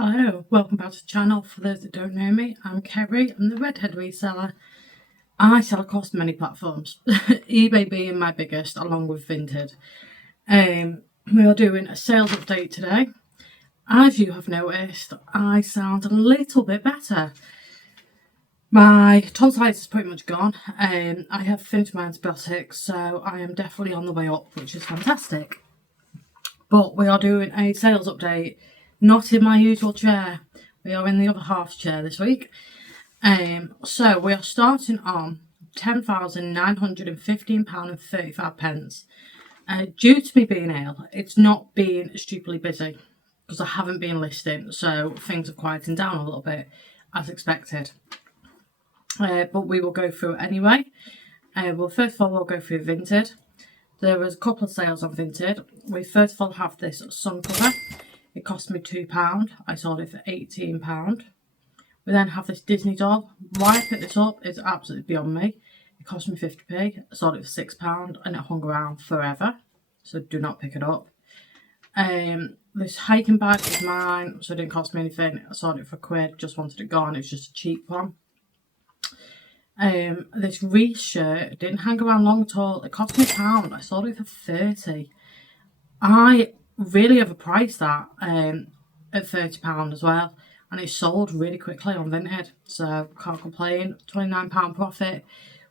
Hello, welcome back to the channel. For those that don't know me, I'm Kerry. I'm the redhead reseller. I sell across many platforms, eBay being my biggest, along with Vinted. We are doing a sales update today. As you have noticed, I sound a little bit better. My tonsillitis is pretty much gone. I have finished my antibiotics, so I am definitely on the way up, which is fantastic. But we are doing a sales update, not in my usual chair. We are in the other half chair this week. So we are starting on £10,915.35. Due to me being ill, it's not been stupidly busy because I haven't been listing, so things are quieting down a little bit as expected. But we will go through it anyway. Well, first of all, we'll go through Vinted. There was a couple of sales on Vinted. We first of all have this sun cover. It cost me £2. I sold it for £18. We then have this Disney doll. Why I picked this up is absolutely beyond me. It cost me 50p. I sold it for £6 and it hung around forever. So do not pick it up. This hiking bag is mine, so it didn't cost me anything. I sold it for £1. Just wanted it gone. It's just a cheap one. This Reese shirt didn't hang around long at all. It cost me £1. I sold it for 30. I really overpriced that at £30 as well, and it sold really quickly on Vinted, so can't complain. £29 profit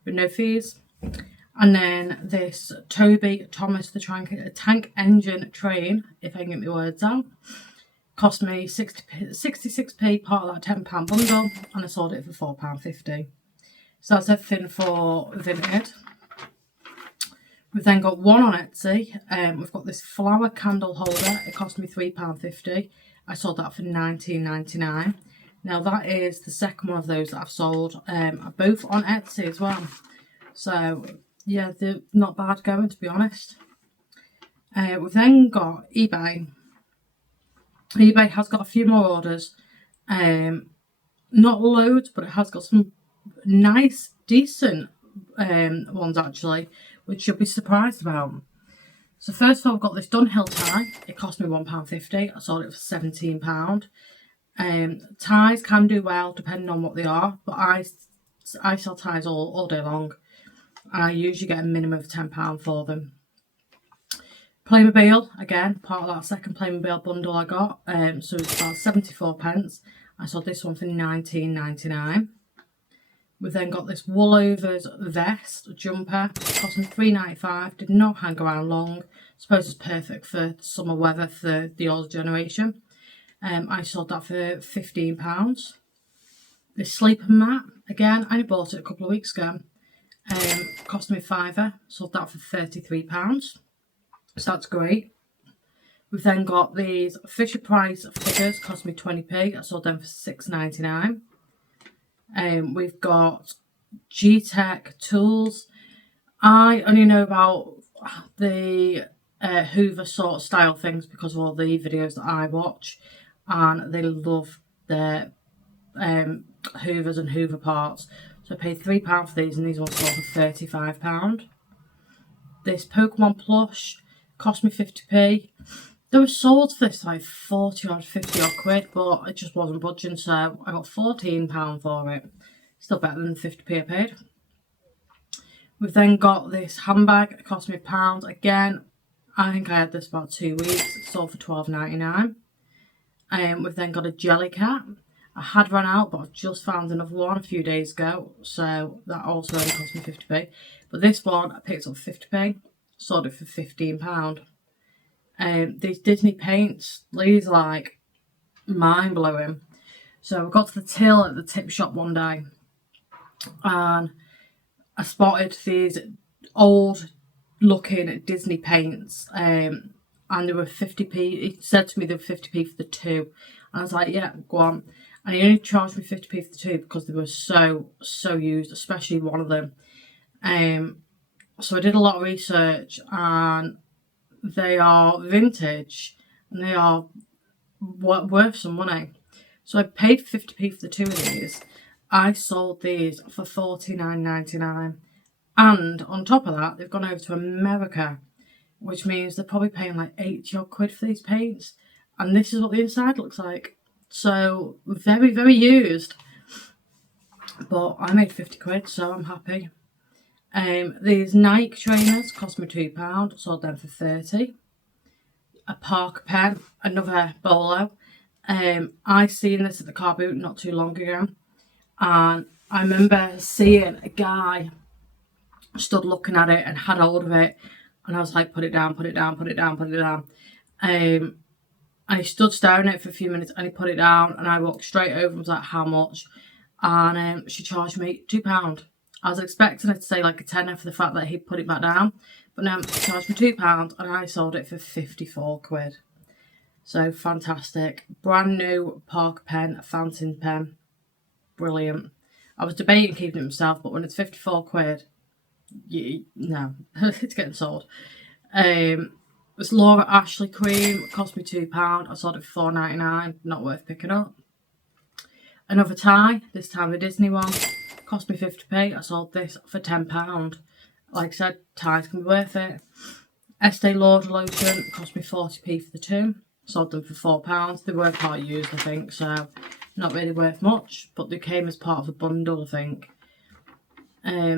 with no fees. And then this Toby Thomas the tank engine train, if I can get my words out, cost me 66p, part of that £10 bundle, and I sold it for £4.50. So that's everything for Vinted. We've then got one on Etsy. We've got this flower candle holder. It cost me £3.50. I sold that for £19.99. Now that is the second one of those that I've sold, both on Etsy as well. So yeah, they're not bad going, to be honest. We've then got eBay. eBay has got a few more orders. Not loads, but it has got some nice, decent ones actually, which you'll be surprised about. So first of all, I've got this Dunhill tie. It cost me £1.50. I sold it for £17. Ties can do well depending on what they are, but I sell ties all day long. I usually get a minimum of £10 for them. Playmobil, again, part of that second Playmobil bundle I got. So it's about 74p. I sold this one for £19.99. We've then got this Woolovers vest jumper. It cost me £3.95. Did not hang around long. Suppose it's perfect for summer weather for the older generation. I sold that for £15. This sleeper mat, again, I only bought it a couple of weeks ago. Cost me £5. Sold that for £33. So that's great. We've then got these Fisher Price figures. Cost me 20p. I sold them for £6.99. We've got G-Tech tools. I only know about the Hoover sort of style things because of all the videos that I watch, and they love their Hoovers and Hoover parts. So I paid £3 for these, and these ones sold for £35. This Pokemon plush cost me 50p. They were sold for this like 40 or 50 odd quid, but it just wasn't budging, so I got £14 for it. Still better than the 50p I paid. We've then got this handbag. It cost me £1. Again, I think I had this about 2 weeks. It sold for £12.99. We've then got a jelly cat. I had run out, but I've just found another one a few days ago, so that also only cost me 50p. But this one I picked up 50p, sold it for £15. These Disney paints, these are like mind-blowing. So I got to the till at the tip shop one day and I spotted these old looking Disney paints, and they were 50p. He said to me they were 50p for the two, and I was like, yeah, go on. And he only charged me 50p for the two because they were so used, especially one of them. So I did a lot of research, and they are vintage and they are worth some money. So I paid 50p for the two of these. I sold these for £49.99. And on top of that, they've gone over to America, which means they're probably paying like 80 odd quid for these paints. And this is what the inside looks like. So very, very used. But I made 50 quid, so I'm happy. These Nike trainers cost me £2, sold them for 30. A Parker pen, another bolo. I seen this at the car boot not too long ago, and I remember seeing a guy stood looking at it and had hold of it, and I was like, put it down, put it down, put it down, put it down. And he stood staring at it for a few minutes, and he put it down, and I walked straight over and was like, how much? And she charged me £2. I was expecting her to say like a tenner for the fact that he put it back down, but no, she charged me £2, and I sold it for 54 quid. So fantastic. Brand new Parker pen, a fountain pen. Brilliant. I was debating keeping it myself, but when it's 54 quid, no, it's getting sold. This Laura Ashley cream cost me £2. I sold it for £4.99. Not worth picking up. Another tie, this time a Disney one, cost me 50p. I sold this for £10. Like I said, ties can be worth it. Estee Lauder lotion cost me 40p for the two. Sold them for £4. They were part used, I think, so not really worth much, but they came as part of a bundle, I think.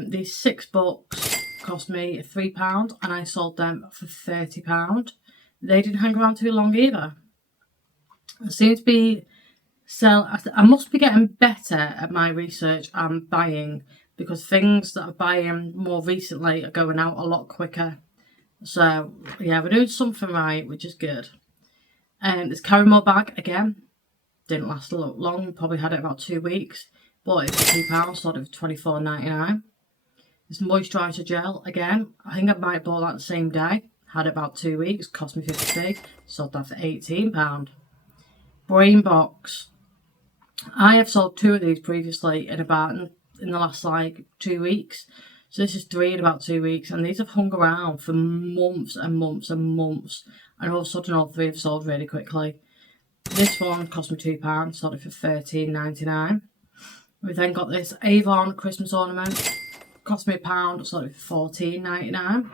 These 6 books cost me £3, and I sold them for £30. They didn't hang around too long either. I seem to be I must be getting better at my research and buying, because things that I'm buying more recently are going out a lot quicker. So yeah, we're doing something right, which is good. This caramel bag again didn't last a lot long. Probably had it about 2 weeks. Bought it for £2, sold it for £24.99. This moisturiser gel again. I think I might have bought that the same day. Had it about 2 weeks. Cost me 50p. Sold that for £18. Brain box. I have sold 2 of these previously in the last like 2 weeks. So this is 3 in about 2 weeks, and these have hung around for months and months and months, and all of a sudden all 3 have sold really quickly. This one cost me £2, sold it for £13.99. We then got this Avon Christmas ornament, cost me £1, sold it for £14.99.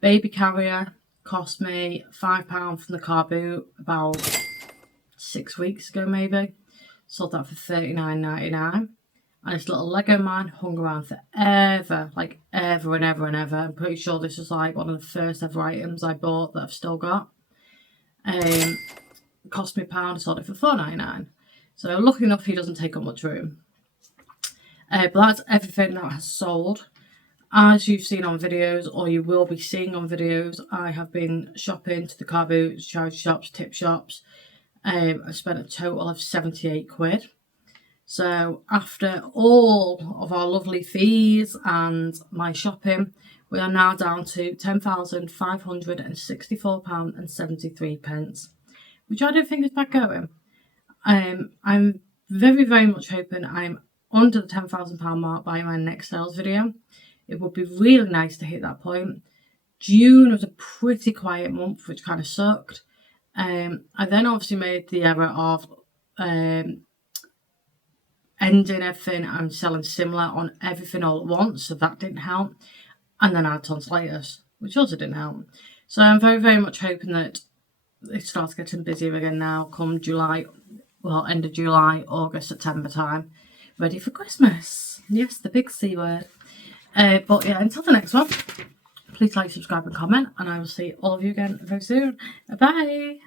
Baby carrier cost me £5 from the car boot about 6 weeks ago maybe. Sold that for £39.99. And this little Lego man hung around forever, like ever and ever and ever. I'm pretty sure this was like one of the first ever items I bought that I've still got. Cost me £1, sold it for £4.99. So lucky enough, he doesn't take up much room. But that's everything that has sold. As you've seen on videos, or you will be seeing on videos, I have been shopping to the car boots, charity shops, tip shops. I spent a total of 78 quid. So after all of our lovely fees and my shopping, we are now down to £10,564.73, which I don't think is bad going. I'm very, very much hoping I'm under the £10,000 mark by my next sales video. It would be really nice to hit that point. June was a pretty quiet month, which kind of sucked. I then obviously made the error of ending everything and selling similar on everything all at once, so that didn't help. And then I had tonsillitis, which also didn't help. So I'm very, very much hoping that it starts getting busier again now come July, well, end of July, August, September time. Ready for Christmas. Yes, the big C word. But yeah, until the next one, please like, subscribe and comment, and I will see all of you again very soon. Bye!